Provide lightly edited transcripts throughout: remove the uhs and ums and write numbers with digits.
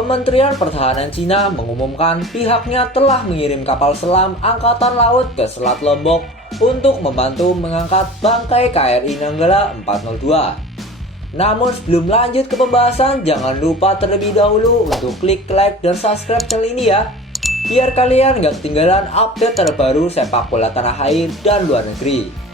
Kementerian Pertahanan Cina mengumumkan pihaknya telah mengirim kapal selam Angkatan Laut ke Selat Lombok untuk membantu mengangkat bangkai KRI Nanggala 402. Namun sebelum lanjut ke pembahasan, jangan lupa terlebih dahulu untuk klik like dan subscribe channel ini ya, biar kalian gak ketinggalan update terbaru sepak bola tanah air dan luar negeri.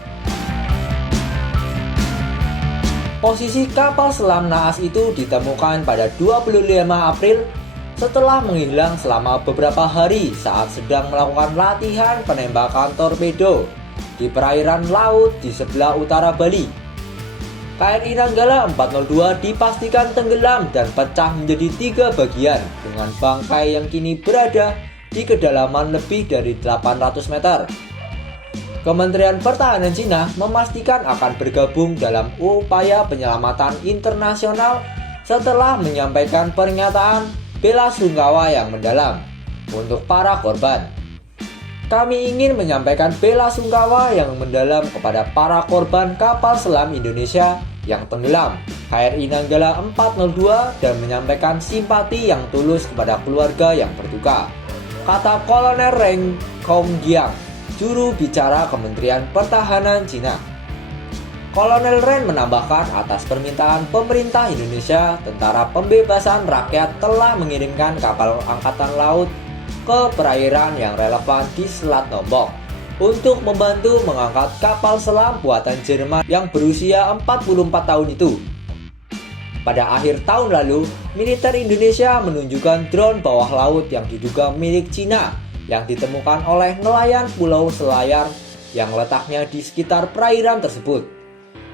Posisi kapal selam naas itu ditemukan pada 25 April setelah menghilang selama beberapa hari saat sedang melakukan latihan penembakan torpedo di perairan laut di sebelah utara Bali. KRI Nanggala 402 dipastikan tenggelam dan pecah menjadi 3 bagian dengan bangkai yang kini berada di kedalaman lebih dari 800 meter. Kementerian Pertahanan Cina memastikan akan bergabung dalam upaya penyelamatan internasional setelah menyampaikan pernyataan bela sungkawa yang mendalam untuk para korban. Kami ingin menyampaikan bela sungkawa yang mendalam kepada para korban kapal selam Indonesia yang tenggelam KRI Nanggala 402 dan menyampaikan simpati yang tulus kepada keluarga yang berduka, kata Kolonel Reng Kongjiang, juru bicara Kementerian Pertahanan Cina. Kolonel Ren menambahkan atas permintaan pemerintah Indonesia, Tentara Pembebasan Rakyat telah mengirimkan kapal angkatan laut ke perairan yang relevan di Selat Lombok untuk membantu mengangkat kapal selam buatan Jerman yang berusia 44 tahun itu. Pada akhir tahun lalu, militer Indonesia menunjukkan drone bawah laut yang diduga milik Cina yang ditemukan oleh nelayan Pulau Selayar yang letaknya di sekitar perairan tersebut.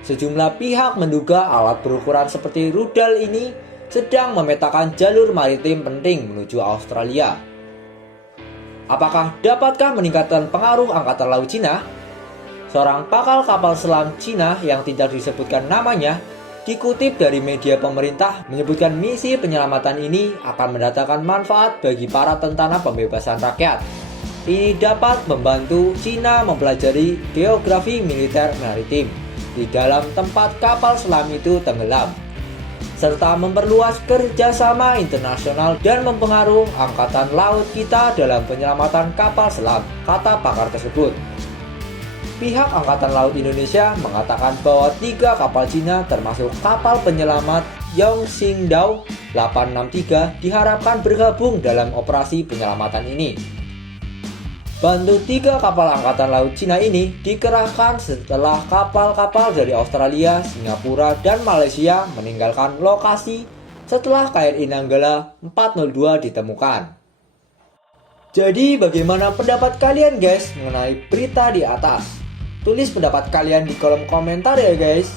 Sejumlah pihak menduga alat berukuran seperti rudal ini sedang memetakan jalur maritim penting menuju Australia. Apakah dapatkah meningkatkan pengaruh Angkatan Laut Cina? Seorang pakar kapal selam Cina yang tidak disebutkan namanya dikutip dari media pemerintah menyebutkan misi penyelamatan ini akan mendatangkan manfaat bagi para tentara pembebasan rakyat. Ini dapat membantu Cina mempelajari geografi militer maritim di dalam tempat kapal selam itu tenggelam, serta memperluas kerjasama internasional dan mempengaruhi angkatan laut kita dalam penyelamatan kapal selam, kata pakar tersebut. Pihak Angkatan Laut Indonesia mengatakan bahwa 3 kapal Cina termasuk kapal penyelamat Yongxingdao 863 diharapkan bergabung dalam operasi penyelamatan ini. Bantu 3 kapal Angkatan Laut Cina ini dikerahkan setelah kapal-kapal dari Australia, Singapura, dan Malaysia meninggalkan lokasi setelah KRI Nanggala 402 ditemukan. Jadi bagaimana pendapat kalian guys mengenai berita di atas? Tulis pendapat kalian di kolom komentar ya guys.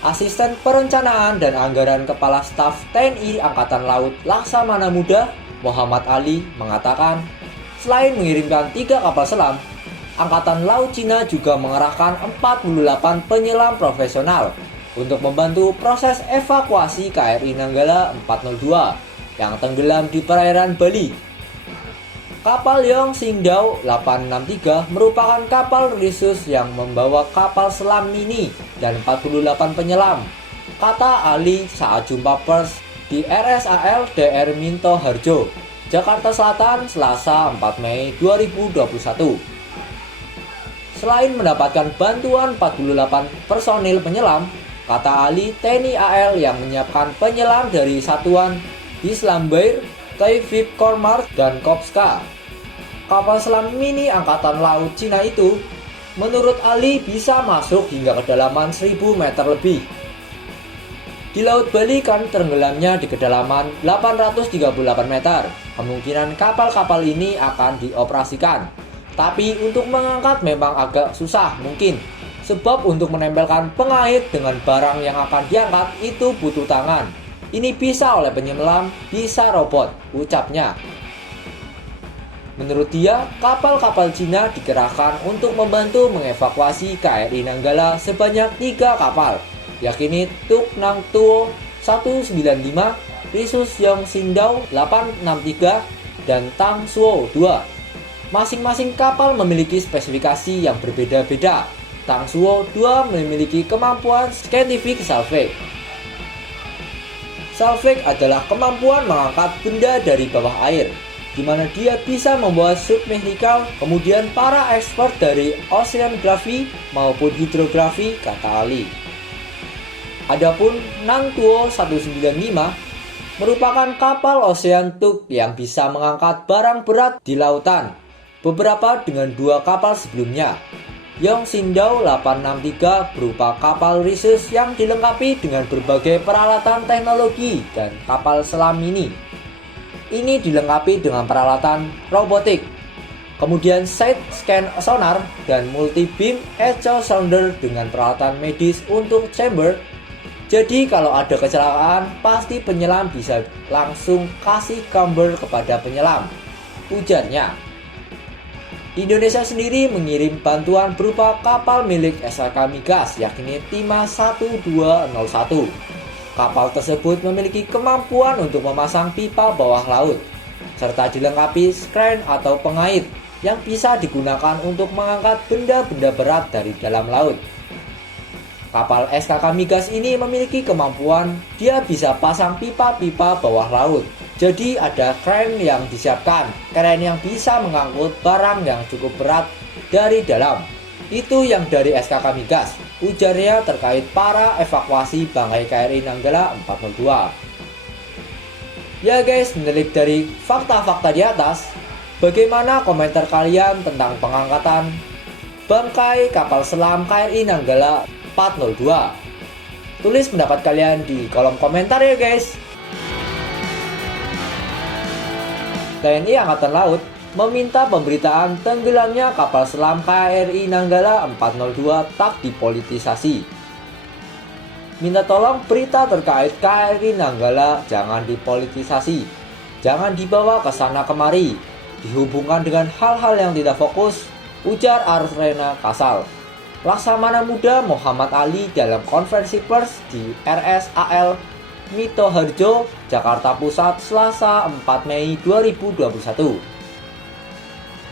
Asisten Perencanaan dan Anggaran Kepala Staf TNI Angkatan Laut Laksamana Muda Muhammad Ali mengatakan, selain mengirimkan 3 kapal selam, Angkatan Laut Cina juga mengerahkan 48 penyelam profesional untuk membantu proses evakuasi KRI Nanggala 402 yang tenggelam di perairan Bali. Kapal Yongxingdao 863 merupakan kapal khusus yang membawa kapal selam mini dan 48 penyelam, kata Ali saat jumpa pers di RSAL DR Minto Harjo, Jakarta Selatan, Selasa 4 Mei 2021. Selain mendapatkan bantuan 48 personil penyelam, kata Ali, TNI AL yang menyiapkan penyelam dari satuan Islambair, Taifib Kormar, dan Kopska. Kapal selam mini Angkatan Laut Cina itu, menurut Ali, bisa masuk hingga kedalaman 1000 meter lebih. Di Laut Bali kan tenggelamnya di kedalaman 838 meter. Kemungkinan kapal-kapal ini akan dioperasikan. Tapi untuk mengangkat memang agak susah mungkin. Sebab untuk menempelkan pengait dengan barang yang akan diangkat itu butuh tangan. Ini bisa oleh penyelam, bisa robot, ucapnya. Menurut dia, kapal-kapal Cina dikerahkan untuk membantu mengevakuasi KRI Nanggala sebanyak 3 kapal, yakni Tuk Nang Tuo 195, Risus Yongxingdao 863, dan Tang Suo 2. Masing-masing kapal memiliki spesifikasi yang berbeda-beda. Tang Suo 2 memiliki kemampuan scientific salvage. Salvage adalah kemampuan mengangkat benda dari bawah air, di mana dia bisa membawa submersible. Kemudian para expert dari oceanography maupun hidrografi, kata Ali. Adapun Nantuo 195 merupakan kapal ocean tug yang bisa mengangkat barang berat di lautan, beberapa dengan dua kapal sebelumnya. Yongqingdao 863 berupa kapal riset yang dilengkapi dengan berbagai peralatan teknologi dan kapal selam ini. Ini dilengkapi dengan peralatan robotik, kemudian side scan sonar dan multi beam echo sounder dengan peralatan medis untuk chamber. Jadi kalau ada kecelakaan, pasti penyelam bisa langsung kasih kabar kepada penyelam, ujarnya. Indonesia sendiri mengirim bantuan berupa kapal milik SK Migas, yakni Tima 1201. Kapal tersebut memiliki kemampuan untuk memasang pipa bawah laut, serta dilengkapi crane atau pengait yang bisa digunakan untuk mengangkat benda-benda berat dari dalam laut. Kapal SKK Migas ini memiliki kemampuan dia bisa pasang pipa-pipa bawah laut. Jadi ada crane yang disiapkan, crane yang bisa mengangkut barang yang cukup berat dari dalam. Itu yang dari SKK Migas, ujarnya terkait para evakuasi bangkai KRI Nanggala 402. Ya guys, menilik dari fakta-fakta di atas, bagaimana komentar kalian tentang pengangkatan bangkai kapal selam KRI Nanggala 402? Tulis pendapat kalian di kolom komentar ya guys. TNI Angkatan Laut meminta pemberitaan tenggelamnya kapal selam KRI Nanggala 402 tak dipolitisasi. Minta tolong berita terkait KRI Nanggala jangan dipolitisasi, jangan dibawa ke sana kemari, dihubungkan dengan hal-hal yang tidak fokus, ujar Arfrena Kasal, Laksamana Muda Muhammad Ali dalam konferensi pers di RSAL Mitoharjo, Jakarta Pusat, Selasa 4 Mei 2021.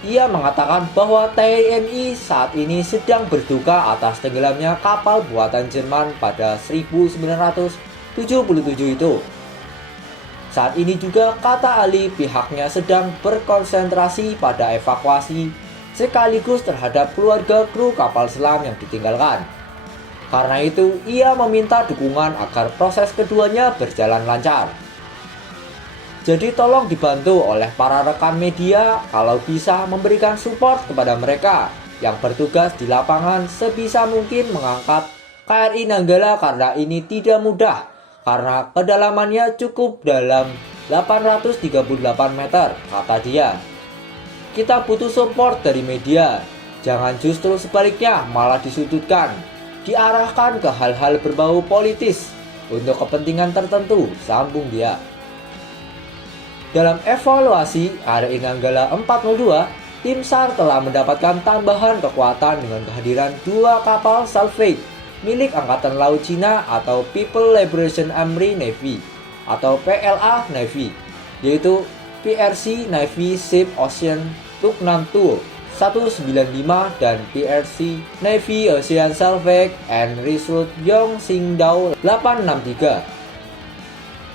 Ia mengatakan bahwa TNI saat ini sedang berduka atas tenggelamnya kapal buatan Jerman pada 1977 itu. Saat ini juga, kata Ali, pihaknya sedang berkonsentrasi pada evakuasi sekaligus terhadap keluarga kru kapal selam yang ditinggalkan. Karena itu, ia meminta dukungan agar proses keduanya berjalan lancar. Jadi tolong dibantu oleh para rekan media kalau bisa memberikan support kepada mereka yang bertugas di lapangan sebisa mungkin mengangkat KRI Nanggala karena ini tidak mudah karena kedalamannya cukup dalam 838 meter, kata dia. Kita butuh support dari media, jangan justru sebaliknya malah disudutkan, diarahkan ke hal-hal berbau politis untuk kepentingan tertentu, sambung dia. Dalam evaluasi KRI Nanggala 402, tim SAR telah mendapatkan tambahan kekuatan dengan kehadiran dua kapal salvage milik Angkatan Laut Cina atau People Liberation Army Navy atau PLA Navy, yaitu PRC Navy Ship Ocean Tug Nantuo 195 dan PRC Navy Ocean Salvage and Rescue Yongqingdao 863.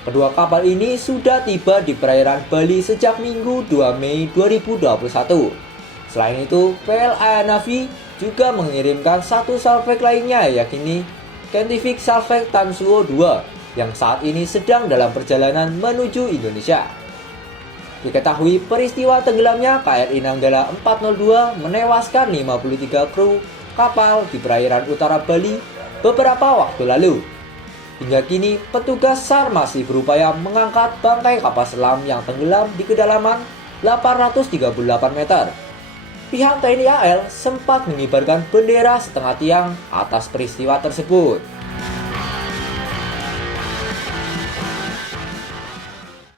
Kedua kapal ini sudah tiba di perairan Bali sejak Minggu 2 Mei 2021. Selain itu, PLA Navy juga mengirimkan satu salvage lainnya, yakni Scientific Salvage Tansuo 2 yang saat ini sedang dalam perjalanan menuju Indonesia. Diketahui peristiwa tenggelamnya KRI Nanggala 402 menewaskan 53 kru kapal di perairan utara Bali beberapa waktu lalu. Hingga kini, petugas SAR masih berupaya mengangkat bangkai kapal selam yang tenggelam di kedalaman 838 meter. Pihak TNI AL sempat mengibarkan bendera setengah tiang atas peristiwa tersebut.